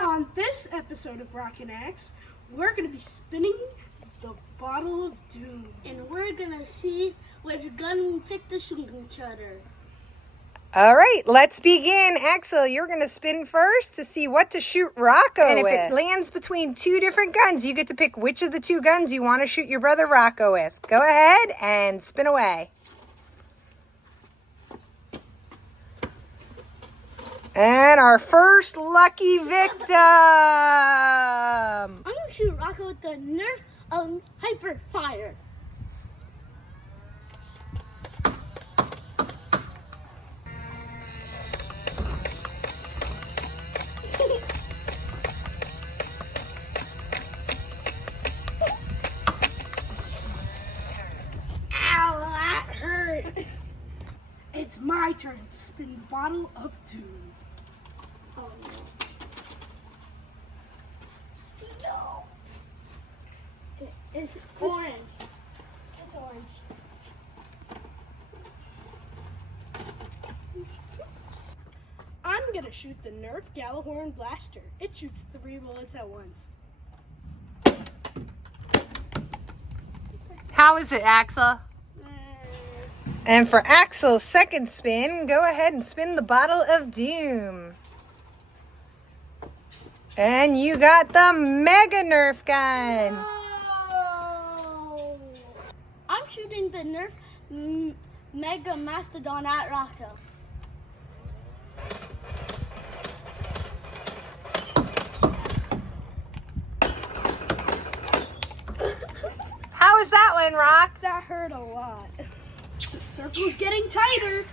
On this episode of Rock and Axe, we're going to be spinning the bottle of doom. And we're going to see which gun we pick to shoot each other. All right, let's begin. Axel, you're going to spin first to see what to shoot Rocco with. And if it lands between two different guns, you get to pick which of the two guns you want to shoot your brother Rocco with. Go ahead and spin away. And our first lucky victim. I'm going to shoot Rocco with the Nerf Hyper Fire. Ow, that hurt. It's my turn to spin the bottle of doom. Oh no. No. It's orange. It's orange. I'm going to shoot the Nerf Gallahorn Blaster. It shoots 3 bullets at once. How is it, Axel? And for Axel's second spin, go ahead and spin the bottle of doom. And you got the Mega Nerf gun. No. I'm shooting the Nerf Mega Mastodon at Rocco. How is that one, Rock? That hurt a lot. The circle's getting tighter.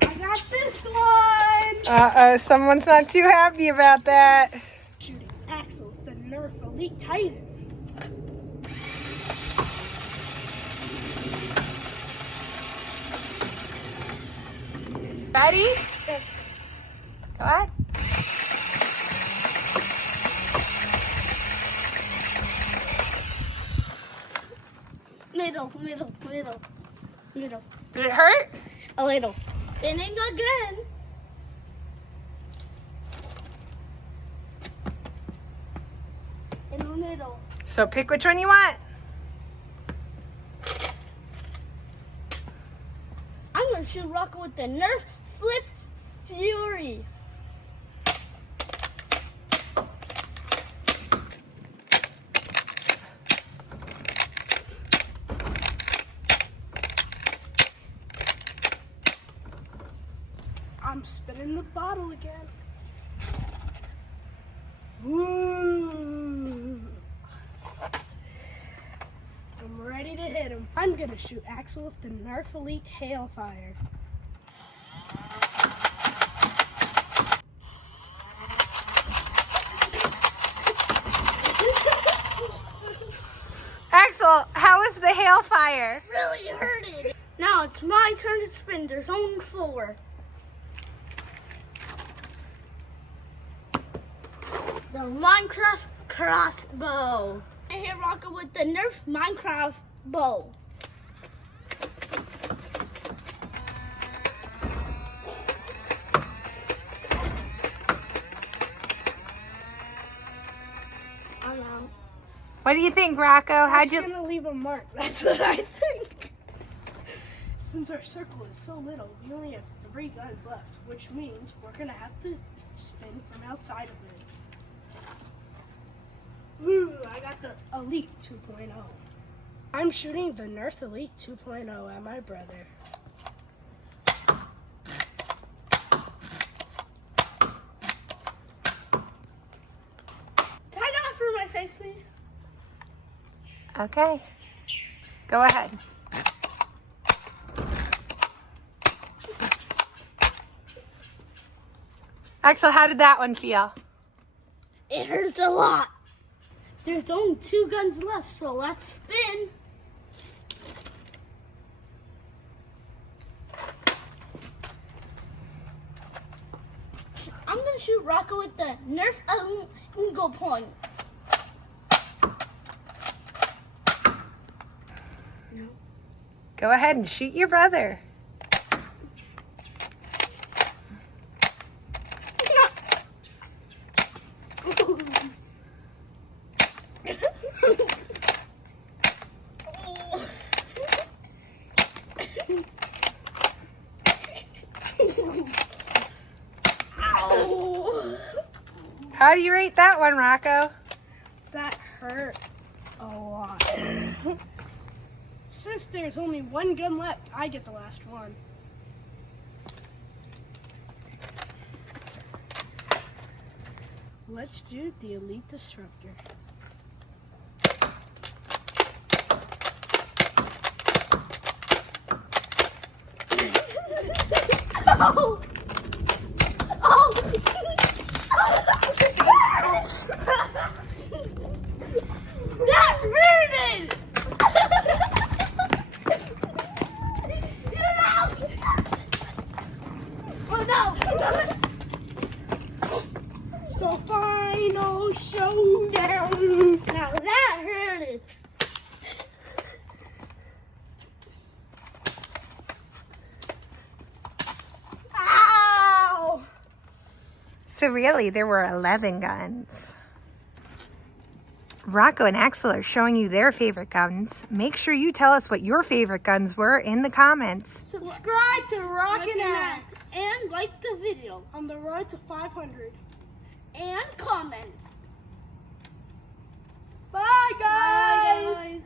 I got this one. Uh-oh, someone's not too happy about that. Shooting Axel with the Nerf Elite Titan. Ready? Go ahead. Middle. Did it hurt? A little. And then again. In the middle. So pick which one you want. I'm gonna shoot Rocco with the Nerf Flip Fury. I'm spinning the bottle again. Woo! I'm ready to hit him. I'm gonna shoot Axel with the Nerf Elite Hailfire. Axel, how is the hailfire? Really hurted. Now it's my turn to spin. There's only 4. The Minecraft crossbow. I hit Rocco with the Nerf Minecraft bow. I'm out. What do you think, Rocco? That's gonna leave a mark. That's what I think. Since our circle is so little, we only have 3 guns left, which means we're gonna have to spin from outside of it. Woo! I got the Elite 2.0. I'm shooting the Nerf Elite 2.0 at my brother. Tie that for my face, please. Okay. Go ahead. Axel, how did that one feel? It hurts a lot. There's only 2 guns left, so let's spin. I'm gonna shoot Rocco with the Nerf Eagle Point. Go ahead and shoot your brother. Ow! How do you rate that one, Rocco? That hurt a lot. Since there's only one gun left, I get the last one. Let's do the Elite Disruptor. Oh! Oh! That hurted! Oh no! The final showdown! Now that hurted! Ow! So really, there were 11 guns. Rocco and Axel are showing you their favorite guns. Make sure you tell us what your favorite guns were in the comments. Subscribe to ROCandAX And like the video. on the road to 500. And comment. Bye, guys! Bye, guys.